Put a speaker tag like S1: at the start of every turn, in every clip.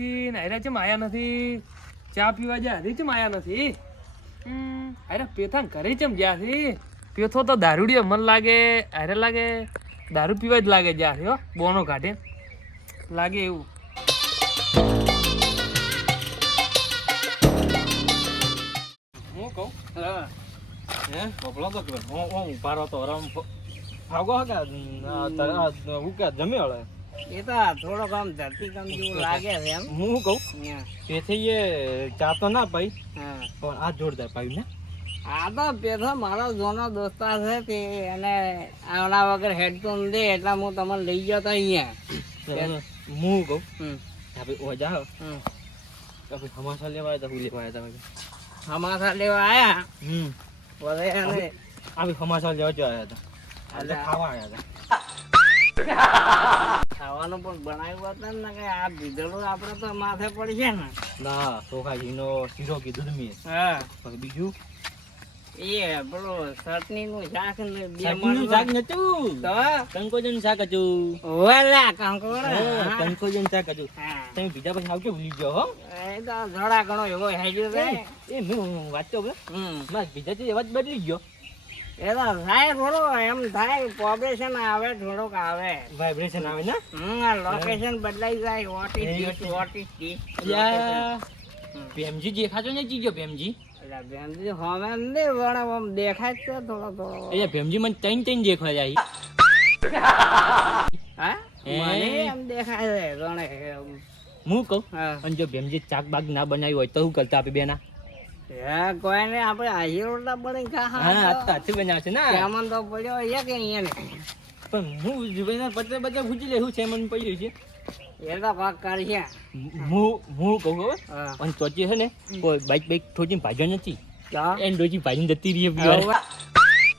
S1: કલાકથી નાયરા ચમ આયા નથી? ચા પીવા જ્યાં હરી ચમ આયા નથી? અરે પેથા ઘરે ચમ ગયા છે? પેથો તો દારૂડિયો મન લાગે અરે લાગે દારૂ પીવા જ લાગે જ્યાં હો બોનો કાઢે. લાગે એવું. હું કહું?
S2: હા.
S1: હે? કપડો તો હું ઉભારો તો રમ ભાગો કે હું કે જમ્યો હળે
S2: એ તો થોડોક આમ ધરતીકંપ જેવું લાગે છે એમ.
S1: હું કહું. તેથી એ ચા ના
S2: હા.
S1: પણ આ જોરદાર પાયું ને.
S2: આ તો પેલો મારો જૂનો દોસ્તાર છે તે એને આના વગર હેડફોન દે એટલે હું તમને લઈ ગયો તો અહીંયા.
S1: હું કહું?
S2: હમ,
S1: ઓજા. આપણે હમાસા લેવા આવ્યા હું લેવા આવ્યા તમે
S2: હમાસા લેવા આયા
S1: હમ.
S2: એને
S1: આપણે હમાસા લેવા જ આવ્યા હતા
S2: એટલે.
S1: ખાવા આવ્યા હતા
S2: ખાવાનું પણ બનાવ્યું હતું ને કે આ ભીધડું આપણે તો માથે પડશે ને.
S1: ના સોખાજીનો શીરો કીધું તું મેં.
S2: હા.
S1: પછી બીજું?
S2: એ પેલું ચટણી નું શાક ને બે
S1: શાક નતું
S2: તો?
S1: કંકોજન શાક હતું.
S2: ઓલા કંકોડા
S1: હા,
S2: હા.
S1: કંકોજન શાક હતું. તમે બીજા પછી આવજો ભૂલી ગયો હો.
S2: એ તો થોડા ઘણો એવો છે.
S1: એ હું
S2: હમ.
S1: મારા બીજા અવાજ બદલી ગયો.
S2: એ તો થાય થોડો એમ થાય પોપ્યુલેશન આવે થોડોક આવે.
S1: વાઇબ્રેશન આવે ને?
S2: હમ લોકેશન બદલાઈ જાય what is
S1: a
S2: what is this
S1: Bhemji દેખાતો નહીં જીજો ભેમજી.
S2: બેનજી હવે ને પણ આમ દેખાય છે થોડો થોડો.
S1: અલ્યા ભેમજી મને તૈન તૈન દેખાય જાય.
S2: હા? મને એમ દેખાય છે ગણે
S1: હું કહું? અને જો ભેમજી ચાક બાગ ના બનાવી હોય તો શું કરતા આપે બેના?
S2: હે કોઈ ને આપણે રોટલા બની
S1: હા બનાવશે ને.
S2: સામાન તો પડ્યો કે અહીંયા ને
S1: પણ હું જુબેના પત્ર બધા છે મને પડ્યું છે?
S2: એ તો કાઢી
S1: હું હું કહું ખબર?
S2: હા.
S1: અને ચોચી છે ને કોઈ બાઈક બાઈક થોડી ભાજ્યો નથી. એન ડોજી ભાજીને જતી રહી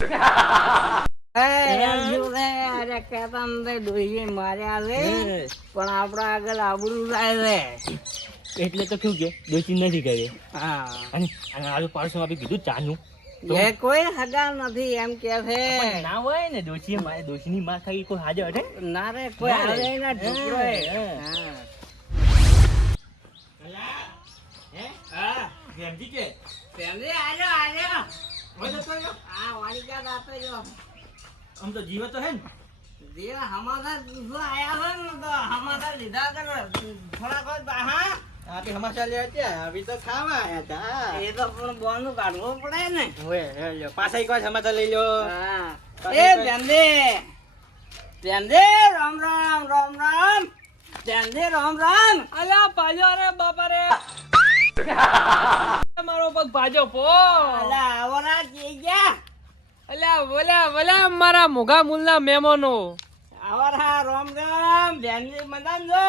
S2: પણ આપડા આગળ આબરું છે
S1: એટલે તો કેવું કે ડોસી નથી કરે
S2: હા.
S1: અને અને આલુ પાડસો આપી કીધું ચાનું.
S2: એ કોઈ હગા નથી એમ કે છે.
S1: ના હોય ને દોશી મારે ડોશીની માં ખાઈ કોઈ હાજર હટે
S2: ના રે કોઈ આવે ના ઢોકળો એ.
S1: હા.
S2: હા.
S1: ભેમજી કે?
S2: ફેમિલી આજો આજો
S1: હોય તો?
S2: આ વાણીકા દાતો જો.
S1: આમ તો જીવ તો હે ને.
S2: જીવ હમાદાર આયા હોય ને તો હમાદાર લીધા કર થોડા કોઈ હા?
S1: આપી હમાસા લે ત્યાં આપી તો ખાવા આયા તા.
S2: એ તો પણ બોનું કાઢવું પડે ને.
S1: લ્યો પાછા એક વાર હમાસા લઈ લો
S2: હા. એ ધંધે ધંધે રામ રામ રામ રામ. ધંધે રામ રામ.
S1: અલ્યા ભાજો અરે બાપા રે. મારો પગ ભાજો પો.
S2: આવરા કે ગયા.
S1: અલ્યા બોલ્યા બોલ્યા મારા મોઘા મૂલના મહેમાનો
S2: આવરા રામ રામ. ધંધે મદાન જો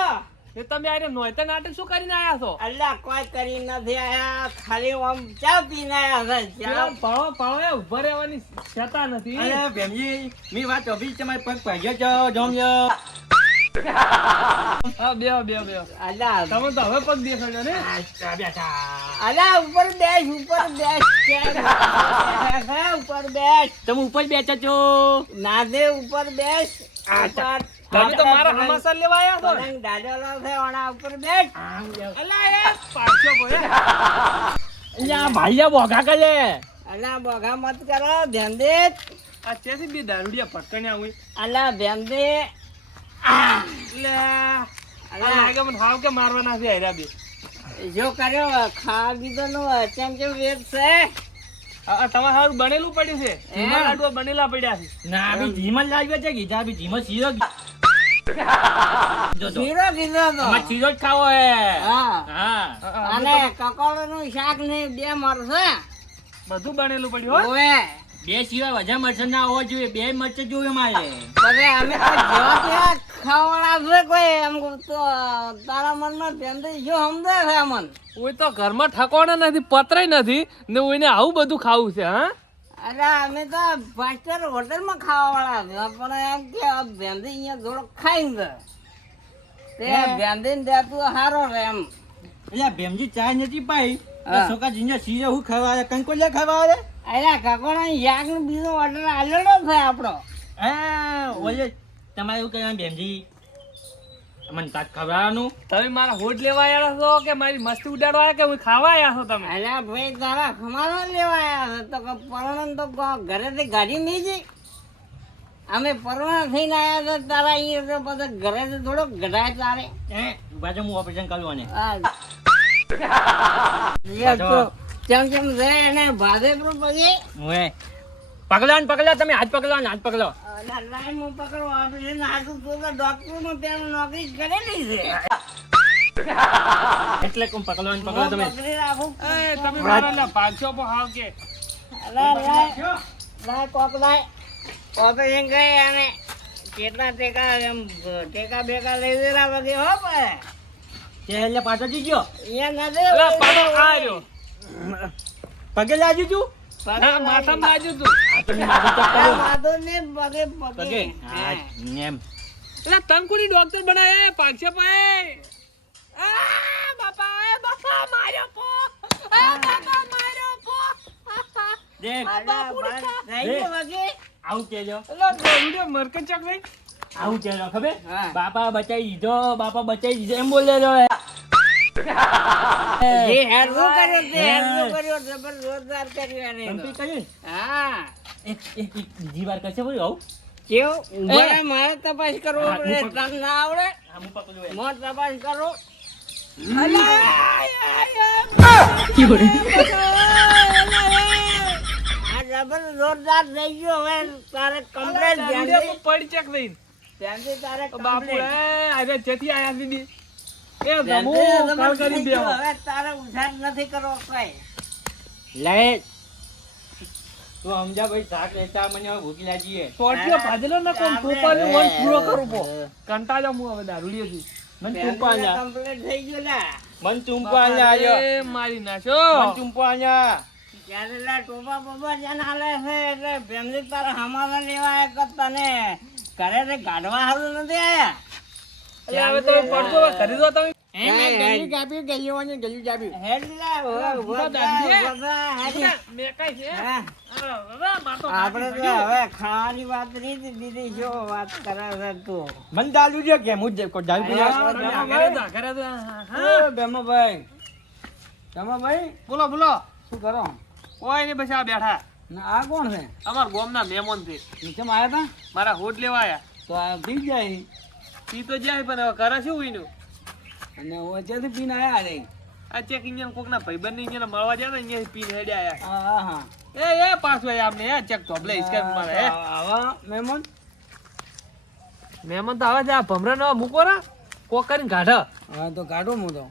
S1: એ તમે આરે નોયતા નાટક શું કરીને આયા છો?
S2: અલ્લા કોઈ કરી નથી આયા. ખાલી આમ ચા પીને આયા છે ચા.
S1: પાળો પાળો એ ઊભા રહેવાની છતા નથી.
S3: અરે ભેમજી મી વાત ઓફિસ તમારી પગ ભાગ્યો છો જોમ
S1: બે બે બે
S2: અલા
S1: તમે તો હવે પગ દેખાડ્યો ને?
S2: અલા ઉપર બેસ ઉપર બેસ. ઉપર બેસ.
S1: તમે ઉપર બેઠા છો?
S2: ના દે ઉપર બેસ. ઉપર
S1: તમે તો મારા હમાસા લેવા આવ્યા છો
S2: પલંગ ડાળેલો છે ઓના ઉપર બેઠ.
S1: અલા એ પાછો બોલે. અલ્યા ભાઈયા બોગા કરે.
S2: અલા બોગા મત કરો ધ્યાન દે.
S1: આ ચેસી બી દારૂડિયા પકડ્યા હોય?
S2: અલા ધ્યાન દે.
S1: લે અલા. લાગે મને હાવ કે મારવાના છે હેરા બી.
S2: જો કર્યો ખા બીજો નો ચમ ચમ વેદ છે.
S1: તમારે બનેલું પડ્યું છે? લાડવા બનેલા પડ્યા છે.
S3: ના બી જીમલ લાવ્યો છે ગીધા બી જો તો
S2: શીરો કીધો તો
S3: અમે શીરો જ ખાવો હે.
S2: હા.
S3: હા.
S2: અને કકોડો નું શાક ને બે મરસે
S1: બધું બનેલું પડ્યું હો.
S2: ઓએ
S3: બે સિવાય વજા મરચા ના હોવા જોઈએ બે મરચા જોઈએ મારે
S2: અરે અમે છે કોઈ. એમ તો તારા મનમાં ધ્યાન જો સમજે છે મન
S1: ઓય તો ઘરમાં ઠકોણા નથી પતરાય નથી ને ઓયને આવું બધું ખાવું છે હા?
S2: અરે અમે તો ભાસ્ટર હોટલમાં ખાવા વાળા પણ એમ કે ભેંદી અહીંયા થોડો ખાઈ ને તે ભેંદી ને તું હારો રે એમ.
S3: એટલે ભેમજી ચા નથી પાઈ. છોકરા જીને શીરો હું ખાવા કંકોલિયા ખાવા આવે?
S2: અરે કકોડા યાક બીજો ઓર્ડર આલેલો છે આપણો.
S3: હા ઓલે તમારે એવું કહેવાય ભેમજી મને તાત ખવડાવવાનું?
S1: તમે મારા હોટ લેવા આવ્યા છો કે મારી મસ્તી ઉડાડવા આવ્યા કે હું ખાવા આવ્યા છો તમે?
S2: અલ્યા ભાઈ તારા ખમારો લેવા આવ્યા છો. તો કે પરણન તો ઘરેથી ગાડી નહીં જઈ? અમે પરણા થઈને આવ્યા છે તારા અહીંયા તો પછી ઘરેથી થોડો ગઢાય તારે
S3: હે? બાજુ હું ઓપરેશન કરવું અને
S2: આ કેમ તો ચમ રે એને ભાદે પણ પછી
S3: હું પગલા ને પગલા તમે હાથ પગલા ને હાથ પગલો
S2: અલા લાઈનમાં પકડો આપણે હાથું તો ડોક્ટરમાં નોકરી કરેલી છે.
S3: એટલે કોણ પગલો ને પગલો તમે?
S2: પકડી રાખું.
S1: એ તમે મારા પાંચસો પર હાવ કે.
S2: અલા લાય લાય કોક લાય ઓપરેશન અને કેટલા ટેકા એમ ટેકા બેકા લઈ દેલા વગે હો ભાઈ.
S3: તે એટલે પાછો જીજો ગયો.
S2: અહીંયા નથી
S1: અલા પાડો
S3: પગે લાગ્યું તું?
S1: તું.
S3: તો માથું ચેક કર્યું.
S2: માધો ને પગે
S3: પગે.
S2: પગે?
S3: હા. એમ.
S1: એટલે તંકુડી ડોક્ટર બનાવે પાંચસો પાય બાપા એ બાપા માર્યો પો. બાપા માર્યો પો.
S3: દેખ
S2: અલા, બસ. થઈ ગયો વગે
S3: આવું કેજો
S1: એટલે દોડ્યો મરકજ ચક નહીં
S3: આવું કેજો ખબર? બાપા બચાઈ દીધો બાપા બચાઈ દીધો એમ બોલે જો
S2: જે હેરવું કર્યો તે હેરવું કર્યો જબર જોરદાર કર્યો એને
S3: કંપી કર્યું
S2: હા.
S3: એક એક એક બીજી વાર કરશે બોલ આવું?
S2: કેવું? ઊભો મારે તપાસ કરવો પડે. તને ના આવડે. મોર તપાસ કરો. આ જબર જોરદાર થઈ ગયો હવે. તારે કમ્પ્લેટ
S1: પડી ચેક નહીં?
S2: ત્યાંથી તારે
S1: બાપુ. એ જેથી આયા દીદી. મારી
S2: ત્યારે લા ટોપા બોપા જેને હાલે છે એટલે ફેમિલી તારા હમારા લેવા આયા કે તને ઘરેથી કાઢવા હારું નથી આયા.
S1: એટલે હવે તમે પડશો ખરીદો તમે
S2: તો હવે ખાવાની વાત વાત કરે છે તું.
S3: મને છે કે હું
S2: ભેમાભાઈ ભેમાભાઈ
S1: બોલો બોલો.
S2: શું કરો?
S1: કોઈ નહીં પછી આ બેઠા.
S2: આ કોણ છે?
S1: અમાર ગામના મહેમાન છે.
S2: નીચેમાં આવ્યા
S1: મારા હોટ લેવા આયા.
S2: તો આ પી જાય
S1: પી તો જાય પણ હવે કરે શું એનું
S2: અને વચ્ચેથી પીને આવ્યા રે
S1: આ ચેક ઇન્જન કોક ના ભાઈબંધ ને ઇન્જન મળવા જાય ને અહીંયા પીને હેડે આયા.
S2: હા હા હા.
S1: એ એ પાછો આયા આપને એ ચેક તો ભલે ઇસકે મારે હે.
S2: આવા મહેમાન.
S1: મહેમાન તો આવે જા ભમરા નો મૂકો ને? કોક કરીને કાઢ
S2: હા તો કાઢું હું તો.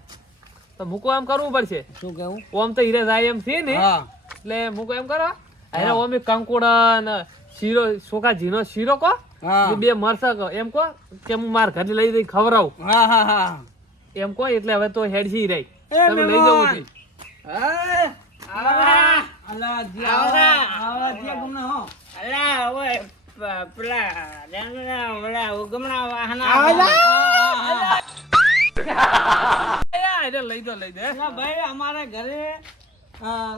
S1: તો મૂકો એમ કરવું પડશે.
S2: શું કેવું?
S1: ઓમ તો હીરે જાય એમ છે ને
S2: હા.
S1: એટલે મૂકો એમ કરો. અરે ઓમ કંકોડા ને શીરો સોકા જીનો શીરો કો. બે મરસા કો. એમ કો કે હું માર ઘરે લઈ જઈ ખવડાવું.
S2: હા હા હા.
S1: એમ કોઈ એટલે હવે તો હેડ સી રહી. તમે લઈ જવું છે લઈ દો લઈ દે
S4: અલા ભાઈ અમારા ઘરે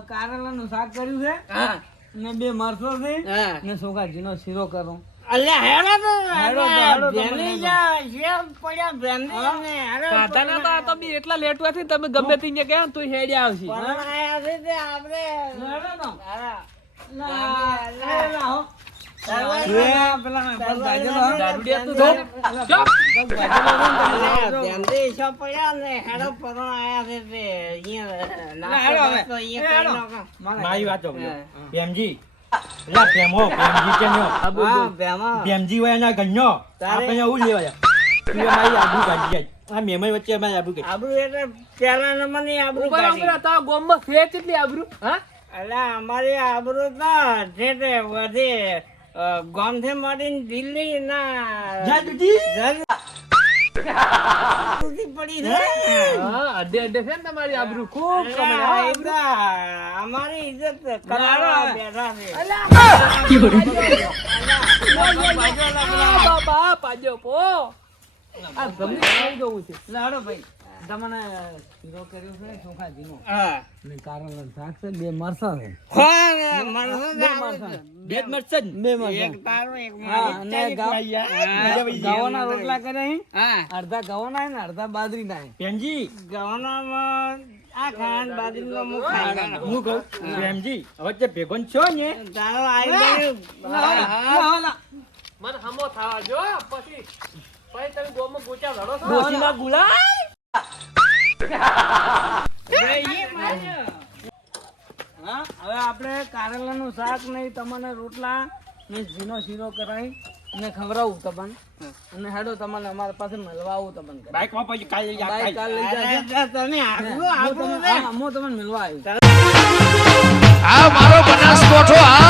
S4: કારેલા નું શાક કર્યું છે.
S2: હા.
S4: ને બે મરસો છે.
S2: ને
S4: ને સોગાજીનો શીરો કરો.
S2: અલ્યા હેડો તો
S4: હેડો તો, હેડો તો
S2: જા શેમ પડ્યા ભેંડી ને હેડો
S1: કાંટા ના તો આ તો બી એટલા લેટવા થી તમે ગમે તે અહીંયા તું હેડી આવશે
S2: આયા છે તે આપણે
S4: હેડો તો.
S2: હા.
S4: લા,
S2: લા.
S4: લા. મારા
S3: વાત લા કે
S1: આ.
S2: ભેમા.
S3: પ્રેમજી હોય એના ઘરનો આપણે એવું લેવા તું એ મારી કાઢી જાય. આ મહેમાન વચ્ચે અમારી આબુ કાઢી
S2: આબરૂ એટલે પહેલા નંબરની આબરૂ
S1: ઉપર
S2: કાઢી.
S1: ઉપર તારા ગામમાં ફેર કેટલી આબરૂ? હા?
S2: અલા અમારી આબરૂ તો ઠેઠે વધી ગામથી મળીને દિલ્હી ના. પડી છે
S1: હા અડે અડે છે ને તમારી આબરૂ ખૂબ
S2: અલા. તો અમારી ઇજ્જત કરાવવા બેઠા છે
S1: આ બાબા પાજો પો આ ગમે ખાઈ જવું છે
S4: લાડો ભાઈ તમને શીરો કર્યો છે ચોખાજીનો
S2: હા.
S4: ને કારેલાનું શાક છે બે મરસા છે.
S2: હા, મરસો જ આવે
S3: બે જ.
S4: બે મરસા.
S2: એક
S4: હા
S2: મારું.
S4: અને ઘઉં- ઘઉંના રોટલા કર્યા
S2: હા.
S4: અડધા ઘઉંના ને અડધા બાજરીના ના
S3: પ્રેમજી.
S2: ગવનામાં આ ખાંડ બાજરીનો મુખ ખાય.
S3: હું કહું? પ્રેમજી હવે તે ભેગો છો ને?
S2: તારો આઈ ગયું.
S4: ના, ના, ના.
S1: મને હમો થવા જો પછી પછી તમે ગોમાં ગોચા લડો છો.
S4: ડોશીના ગુલાબ હવે આપણે કારેલાનું શાક નહીં તમને રોટલા ને ઝીનો શીરો કરાવી અને ખવડાવું તમને અને હેડો તમને અમારા પાસે મળવા આવું તમને
S3: બાઈકમાં પછી કાલે
S4: બાઈક
S3: કાલે.
S4: લઈ જાજો. હું તમને મળવા આવ્યું
S5: આ મારો બનાસકોઠો, આ